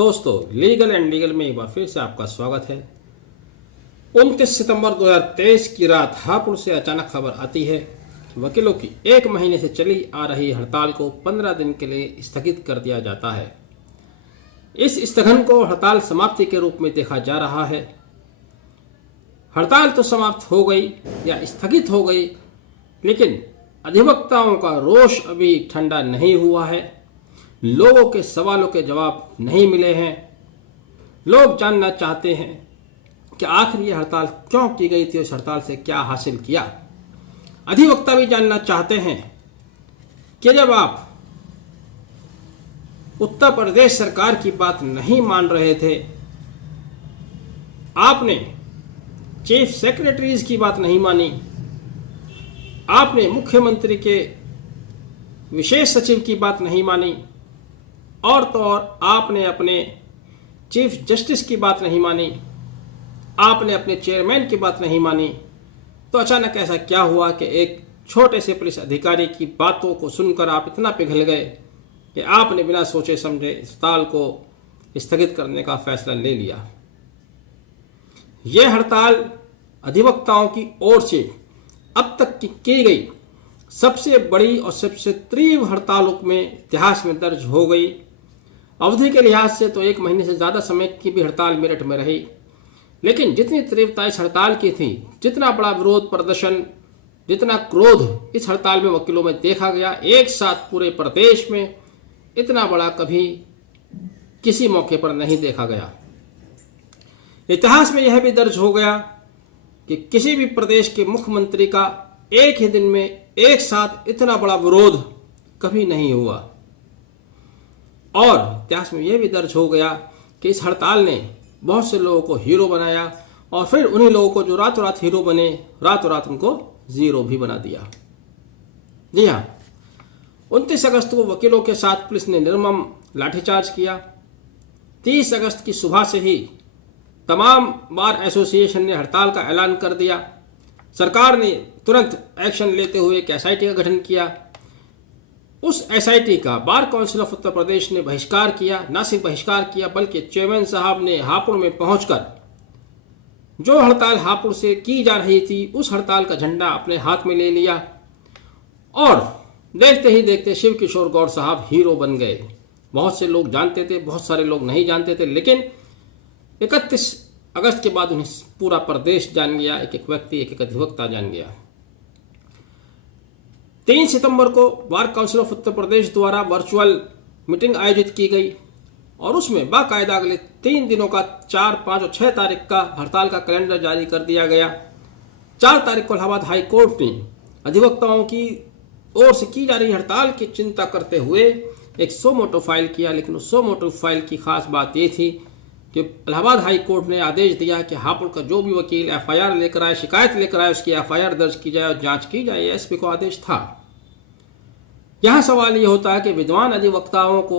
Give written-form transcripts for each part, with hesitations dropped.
दोस्तों, legal and legal में एक बार फिर से आपका स्वागत है। 29 सितंबर 2023 की रात हापुड़ से अचानक खबर आती है कि वकीलों की 1 महीने से चली आ रही हड़ताल को 15 दिन के लिए स्थगित कर दिया जाता है। इस स्थगन को हड़ताल समाप्ति के रूप में देखा जा रहा है। हड़ताल तो समाप्त हो गई या स्थगित हो गई, लेकिन अधिवक्ताओं का रोष अभी ठंडा नहीं हुआ है। लोगों के सवालों के जवाब नहीं मिले हैं। लोग जानना चाहते हैं कि आखिर ये हड़ताल क्यों की गई थी, उस हड़ताल से क्या हासिल किया। अधिवक्ता भी जानना चाहते हैं कि जब आप उत्तर प्रदेश सरकार की बात नहीं मान रहे थे, आपने चीफ सेक्रेटरीज की बात नहीं मानी, आपने मुख्यमंत्री के विशेष सचिव की बात नहीं मानी, और तो और आपने अपने चीफ जस्टिस की बात नहीं मानी, आपने अपने चेयरमैन की बात नहीं मानी, तो अचानक ऐसा क्या हुआ कि एक छोटे से पुलिस अधिकारी की बातों को सुनकर आप इतना पिघल गए कि आपने बिना सोचे समझे हड़ताल को स्थगित करने का फैसला ले लिया। यह हड़ताल अधिवक्ताओं की ओर से अब तक की गई सबसे बड़ी और सबसे तीव्र हड़तालों में इतिहास में दर्ज हो गई। अवधि के लिहाज से तो 1 महीने से ज़्यादा समय की भी हड़ताल मेरठ में रही, लेकिन जितनी तीव्रता इस हड़ताल की थी, जितना बड़ा विरोध प्रदर्शन, जितना क्रोध इस हड़ताल में वकीलों में देखा गया, एक साथ पूरे प्रदेश में इतना बड़ा कभी किसी मौके पर नहीं देखा गया। इतिहास में यह भी दर्ज हो गया कि किसी भी प्रदेश के मुख्यमंत्री का एक ही दिन में एक साथ इतना बड़ा विरोध कभी नहीं हुआ। और इतिहास में यह भी दर्ज हो गया कि इस हड़ताल ने बहुत से लोगों को हीरो बनाया, और फिर उन्हीं लोगों को जो रातों रात हीरो बने, रातों रात उनको जीरो भी बना दिया। जी हाँ, 29 अगस्त को वकीलों के साथ पुलिस ने निर्मम लाठीचार्ज किया। 30 अगस्त की सुबह से ही तमाम बार एसोसिएशन ने हड़ताल का ऐलान कर दिया। सरकार ने तुरंत एक्शन लेते हुए एक एसआईटी का गठन किया। उस एसआईटी का bar council of Uttar Pradesh ने बहिष्कार किया। न सिर्फ बहिष्कार किया, बल्कि चेयरमैन साहब ने हापुड़ में पहुंचकर जो हड़ताल हापुड़ से की जा रही थी, उस हड़ताल का झंडा अपने हाथ में ले लिया, और देखते ही देखते शिव किशोर गौड़ साहब हीरो बन गए। बहुत से लोग जानते थे, बहुत सारे लोग नहीं जानते थे, लेकिन 31 अगस्त के बाद उन्हें पूरा प्रदेश जान गया, एक एक व्यक्ति, एक एक अधिवक्ता जान गया। 3 सितंबर को bar council of Uttar Pradesh द्वारा वर्चुअल मीटिंग आयोजित की गई, और उसमें बाकायदा अगले 3 दिनों का 4, 5 और 6 तारीख का हड़ताल का कैलेंडर जारी कर दिया गया। 4 तारीख को इलाहाबाद हाई कोर्ट ने अधिवक्ताओं की ओर से की जा रही हड़ताल की चिंता करते हुए एक सो मोटो फाइल किया, लेकिन उस सो मोटो फाइल की खास बात ये थी कि इलाहाबाद हाई कोर्ट ने आदेश दिया कि हापुड़ का जो भी वकील एफआईआर लेकर आए, शिकायत लेकर आए, उसकी एफआईआर दर्ज की जाए और जांच की जाए। एसपी को आदेश था। यहाँ सवाल ये होता है कि विद्वान अधिवक्ताओं को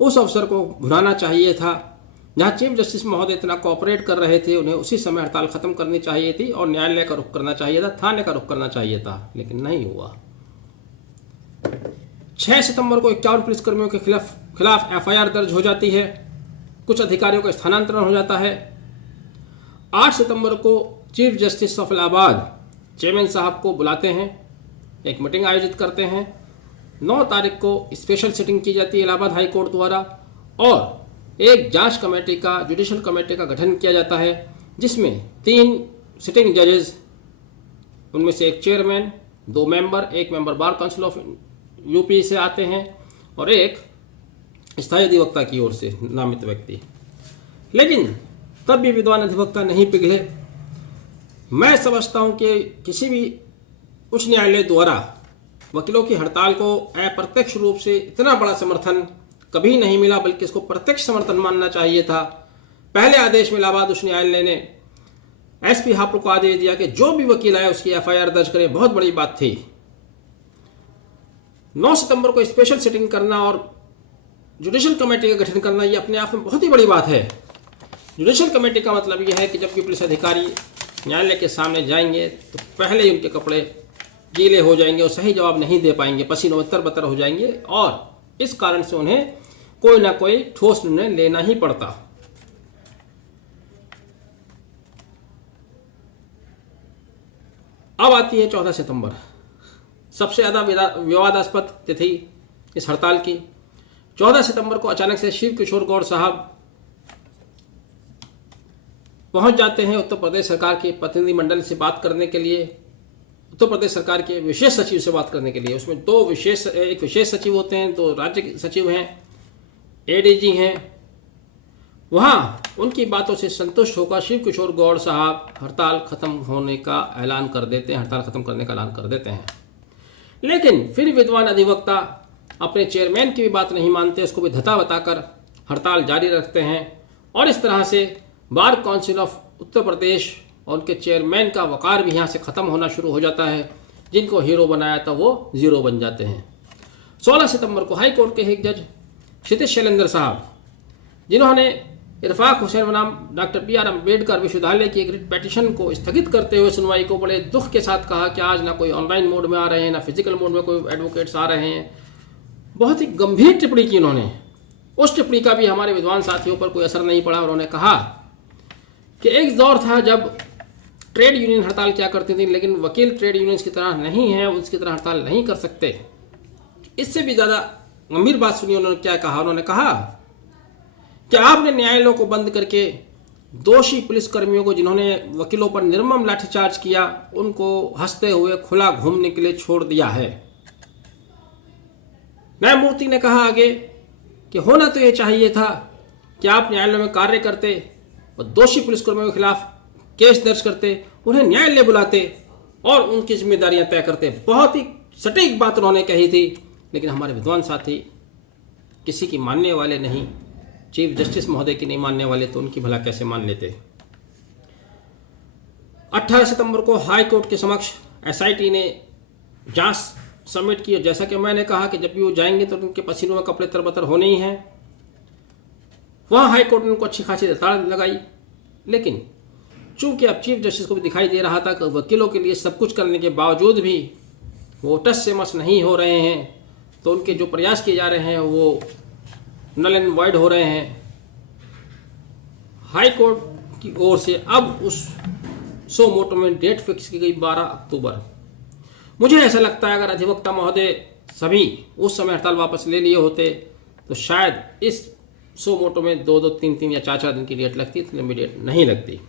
उस अवसर को भुनाना चाहिए था जहाँ चीफ जस्टिस महोदय इतना कोऑपरेट कर रहे थे। उन्हें उसी समय हड़ताल खत्म करनी चाहिए थी और न्यायालय का रुख करना चाहिए था, थाने का रुख करना चाहिए था, लेकिन नहीं हुआ। 6 सितंबर को 51 पुलिसकर्मियों के खिलाफ एफआईआर दर्ज हो जाती है। कुछ अधिकारियों का स्थानांतरण हो जाता है। 8 सितंबर को chief justice of Allahabad chairman साहब को बुलाते हैं, एक मीटिंग आयोजित करते हैं। 9 तारीख को स्पेशल सिटिंग की जाती है इलाहाबाद हाई कोर्ट द्वारा, और एक जांच कमेटी का, जुडिशल कमेटी का गठन किया जाता है, जिसमें 3 सिटिंग जजेस, उनमें से एक chairman, 2 member, 1 member bar council of UP से आते हैं, और एक स्थायी अधिवक्ता की ओर से नामित व्यक्ति। लेकिन तब भी विद्वान अधिवक्ता नहीं पिघले। मैं समझता हूं कि किसी भी उच्च न्यायालय द्वारा वकीलों की हड़ताल को अप्रत्यक्ष रूप से इतना बड़ा समर्थन कभी नहीं मिला, बल्कि इसको प्रत्यक्ष समर्थन मानना चाहिए था। पहले आदेश में इलाहाबाद उच्च न्यायालय ने एसपी हापुड़ को आदेश दिया कि जो भी वकील आए उसकी एफआईआर दर्ज करें। बहुत बड़ी बात थी। 9 सितंबर को स्पेशल सिटिंग करना और जुडिशल कमेटी का गठन करना, ये अपने आप में बहुत ही बड़ी बात है। जुडिशल कमेटी का मतलब यह है कि जब भी पुलिस अधिकारी न्यायालय के सामने जाएंगे तो पहले ही उनके कपड़े गीले हो जाएंगे और सही जवाब नहीं दे पाएंगे, पसीनों में तरबतर हो जाएंगे, और इस कारण से उन्हें कोई ना कोई ठोस निर्णय लेना ही पड़ता। अब आती है 14 सितंबर, सबसे ज़्यादा विवादास्पद तिथि इस हड़ताल की। 14 सितंबर को अचानक से शिव किशोर गौड़ साहब पहुंच जाते हैं उत्तर प्रदेश सरकार के प्रतिनिधिमंडल से बात करने के लिए, उत्तर प्रदेश सरकार के विशेष सचिव से बात करने के लिए। उसमें एक विशेष सचिव होते हैं, 2 राज्य सचिव हैं, एडीजी हैं। वहाँ उनकी बातों से संतुष्ट होकर शिव किशोर गौड़ साहब हड़ताल खत्म होने का ऐलान कर देते हैं, हड़ताल खत्म करने का ऐलान कर देते हैं। लेकिन फिर विद्वान अधिवक्ता अपने चेयरमैन की भी बात नहीं मानते, उसको भी धता बताकर हड़ताल जारी रखते हैं और इस तरह से bar council of Uttar Pradesh और उनके चेयरमैन का वकार भी यहाँ से ख़त्म होना शुरू हो जाता है। जिनको हीरो बनाया था वो ज़ीरो बन जाते हैं। 16 सितंबर को हाई कोर्ट के एक जज क्षितिज शैलेंद्र साहब, जिन्होंने इरफाक हुसैन बनाम डॉक्टर BR अम्बेडकर विश्वविद्यालय की एक रिट पेटिशन को स्थगित करते हुए सुनवाई को बड़े दुख के साथ कहा कि आज ना कोई ऑनलाइन मोड में आ रहे हैं, ना फिजिकल मोड में कोई एडवोकेट्स आ रहे हैं। बहुत ही गंभीर टिप्पणी की उन्होंने। उस टिप्पणी का भी हमारे विद्वान साथियों पर कोई असर नहीं पड़ा। उन्होंने कहा कि एक दौर था जब ट्रेड यूनियन हड़ताल किया करती थी, लेकिन वकील ट्रेड यूनियंस की तरह नहीं है, उसकी तरह हड़ताल नहीं कर सकते। इससे भी ज़्यादा गंभीर बात सुनी उन्होंने। क्या कहा? उन्होंने कहा कि आपने न्यायालयों को बंद करके दोषी पुलिसकर्मियों को, जिन्होंने वकीलों पर निर्मम लाठीचार्ज किया, उनको हंसते हुए खुला घूमने के लिए छोड़ दिया है। न्यायमूर्ति ने कहा आगे कि होना तो ये चाहिए था कि आप न्यायालय में कार्य करते और दोषी पुलिसकर्मियों के खिलाफ केस दर्ज करते, उन्हें न्यायालय बुलाते और उनकी जिम्मेदारियां तय करते। बहुत ही सटीक बात उन्होंने कही थी, लेकिन हमारे विद्वान साथी किसी की मानने वाले नहीं, चीफ जस्टिस महोदय की नहीं मानने वाले, तो उनकी भला कैसे मान लेते। 18 सितंबर को हाई कोर्ट के समक्ष SIT ने जांच सबमिट की और जैसा कि मैंने कहा कि जब भी वो जाएंगे तो उनके पसीनों में कपड़े तरबतर होने ही हैं। वहाँ हाई कोर्ट ने उनको अच्छी खासी हड़ताल लगाई, लेकिन चूंकि अब चीफ जस्टिस को भी दिखाई दे रहा था कि वकीलों के लिए सब कुछ करने के बावजूद भी वो टस से मस नहीं हो रहे हैं, तो उनके जो प्रयास किए जा रहे हैं वो नल एंड वॉइड हो रहे हैं। हाई कोर्ट की ओर से अब उस सो मोटो में डेट फिक्स की गई 12 अक्टूबर। मुझे ऐसा लगता है अगर अधिवक्ता महोदय सभी उस समय हड़ताल वापस ले लिए होते तो शायद इस सो मोटो में 2-2, 3-3 या 4-4 दिन की डेट लगती, इतनी लंबी डेट नहीं लगती।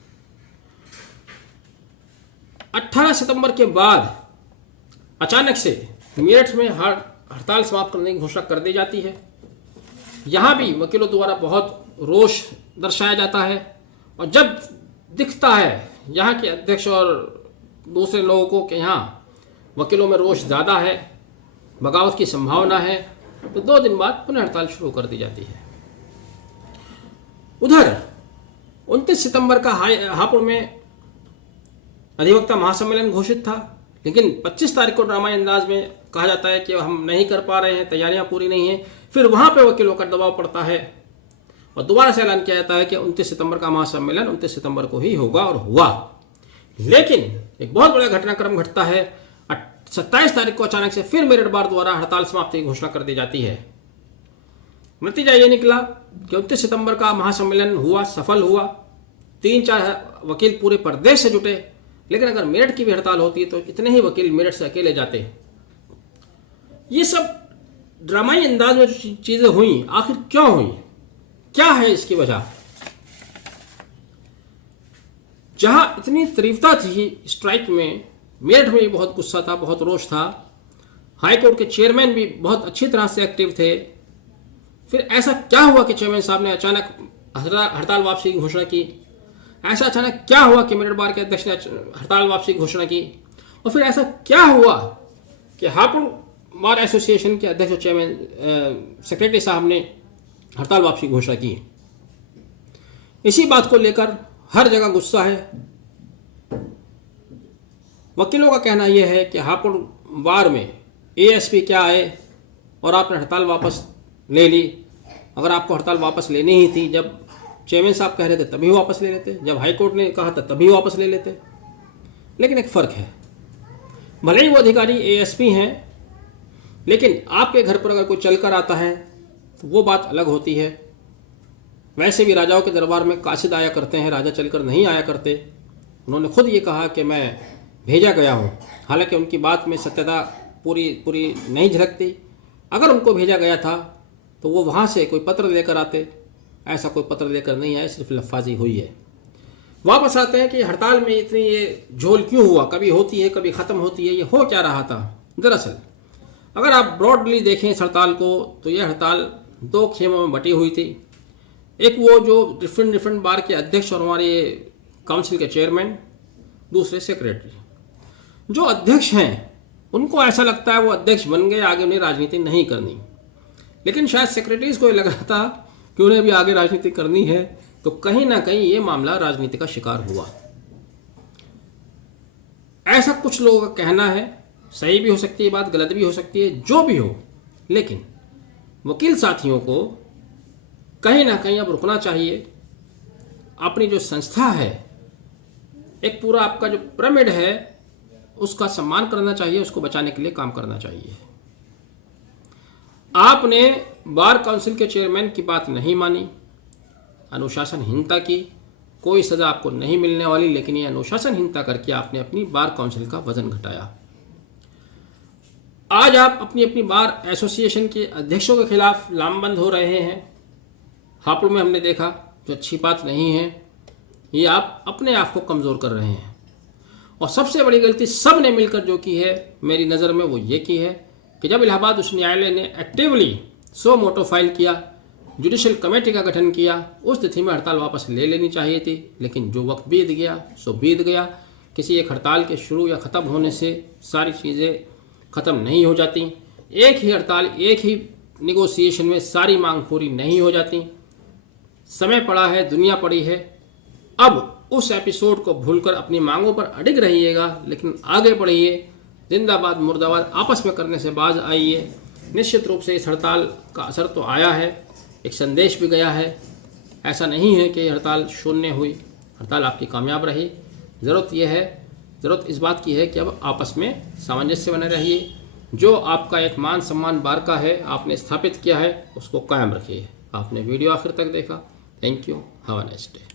18 सितंबर के बाद अचानक से मेरठ में हड़ताल समाप्त करने की घोषणा कर दी जाती है। यहाँ भी वकीलों द्वारा बहुत रोष दर्शाया जाता है और जब दिखता है यहाँ के अध्यक्ष और दूसरे लोगों को कि यहाँ वकीलों में रोष ज़्यादा है, बगावत की संभावना है, तो 2 दिन बाद पुनः हड़ताल शुरू कर दी जाती है। उधर 29 सितंबर का हापुड़ में अधिवक्ता महासम्मेलन घोषित था, लेकिन 25 तारीख को ड्रामा अंदाज में कहा जाता है कि हम नहीं कर पा रहे हैं, तैयारियां पूरी नहीं हैं। फिर वहां पे वकीलों का दबाव पड़ता है और दोबारा से ऐलान किया जाता है कि 29 सितंबर का महासम्मेलन 29 सितंबर को ही होगा, और हुआ। लेकिन एक बहुत बड़ा घटनाक्रम घटता है। 27 तारीख को अचानक से फिर मेरठ बार द्वारा हड़ताल समाप्ति की घोषणा कर दी जाती है। नतीजा ये निकला कि 29 सितंबर का महासम्मेलन हुआ, सफल हुआ। 3-4 वकील पूरे प्रदेश से जुटे, लेकिन अगर मेरठ की भी हड़ताल होती तो इतने ही वकील मेरठ से अकेले जाते। ये सब ड्रामाई अंदाज में जो चीजें हुई, आखिर क्यों हुई, क्या है इसकी वजह? जहां इतनी तीव्रता थी स्ट्राइक में, मेरठ में भी बहुत गुस्सा था, बहुत रोष था। हाई कोर्ट के चेयरमैन भी बहुत अच्छी तरह से एक्टिव थे। फिर ऐसा क्या हुआ कि चेयरमैन साहब ने अचानक हड़ताल वापसी की घोषणा की? ऐसा अचानक क्या हुआ कि मेरठ बार के अध्यक्ष ने हड़ताल वापसी की घोषणा की? और फिर ऐसा क्या हुआ कि हापुड़ बार एसोसिएशन के अध्यक्ष और चेयरमैन सेक्रेटरी साहब ने हड़ताल वापसी की घोषणा की? इसी बात को लेकर हर जगह गुस्सा है। वकीलों का कहना यह है कि हापुड़ बार में ASP क्या आए और आपने हड़ताल वापस ले ली। अगर आपको हड़ताल वापस लेनी ही थी, जब चेयरमैन साहब कह रहे थे तभी वापस ले लेते, जब हाई कोर्ट ने कहा था तभी वापस ले लेते। लेकिन एक फ़र्क है, भले ही वो अधिकारी ASP हैं, लेकिन आपके घर पर अगर कोई चल कर आता है तो वो बात अलग होती है। वैसे भी राजाओं के दरबार में कासिद आया करते हैं, राजा चलकर नहीं आया करते। उन्होंने खुद ये कहा कि मैं भेजा गया हूँ, हालांकि उनकी बात में सत्यता पूरी नहीं झलकती। अगर उनको भेजा गया था तो वो वहाँ से कोई पत्र लेकर आते, ऐसा कोई पत्र लेकर नहीं आए, सिर्फ लफ्फाजी हुई है। वापस आते हैं कि हड़ताल में इतनी ये झोल क्यों हुआ, कभी होती है कभी ख़त्म होती है, ये हो क्या रहा था। दरअसल अगर आप ब्रॉडली देखें इस हड़ताल को तो यह हड़ताल दो खेमों में बटी हुई थी। एक वो जो डिफरेंट बार के अध्यक्ष और हमारे काउंसिल के चेयरमैन, दूसरे सेक्रेटरी। जो अध्यक्ष हैं उनको ऐसा लगता है वो अध्यक्ष बन गए, आगे उन्हें राजनीति नहीं करनी, लेकिन शायद सेक्रेटरीज को ये लग रहा था कि उन्हें भी आगे राजनीति करनी है, तो कहीं ना कहीं ये मामला राजनीति का शिकार हुआ। ऐसा कुछ लोगों का कहना है, सही भी हो सकती है बात, गलत भी हो सकती है, जो भी हो, लेकिन वकील साथियों को कहीं ना कहीं अब रुकना चाहिए। अपनी जो संस्था है, एक पूरा आपका जो पिरामिड है, उसका सम्मान करना चाहिए, उसको बचाने के लिए काम करना चाहिए। आपने बार काउंसिल के चेयरमैन की बात नहीं मानी, अनुशासनहीनता की, कोई सजा आपको नहीं मिलने वाली, लेकिन ये अनुशासनहीनता करके आपने अपनी बार काउंसिल का वजन घटाया। आज आप अपनी अपनी बार एसोसिएशन के अध्यक्षों के खिलाफ लामबंद हो रहे हैं। हापुड़ में हमने देखा, जो अच्छी बात नहीं है। ये आप अपने आप को कमज़ोर कर रहे हैं। और सबसे बड़ी गलती सब ने मिलकर जो की है मेरी नज़र में, वो ये की है कि जब इलाहाबाद उच्च न्यायालय ने एक्टिवली सो मोटो फाइल किया, जुडिशल कमेटी का गठन किया, उस तिथि में हड़ताल वापस ले लेनी चाहिए थी। लेकिन जो वक्त बीत गया सो बीत गया। किसी एक हड़ताल के शुरू या ख़त्म होने से सारी चीज़ें ख़त्म नहीं हो जाती। एक ही हड़ताल, एक ही निगोसिएशन में सारी मांग पूरी नहीं हो जाती। समय पड़ा है, दुनिया पड़ी है। अब उस एपिसोड को भूलकर अपनी मांगों पर अडिग रहिएगा, लेकिन आगे बढ़िए। जिंदाबाद मुर्दाबाद आपस में करने से बाज आइए। निश्चित रूप से इस हड़ताल का असर तो आया है, एक संदेश भी गया है। ऐसा नहीं है कि हड़ताल शून्य हुई, हड़ताल आपकी कामयाब रही। ज़रूरत इस बात की है कि अब आपस में सामंजस्य बने रहिए। जो आपका एक मान सम्मान बार का है, आपने स्थापित किया है, उसको कायम रखिए। आपने वीडियो आखिर तक देखा, thank you, have a nice day.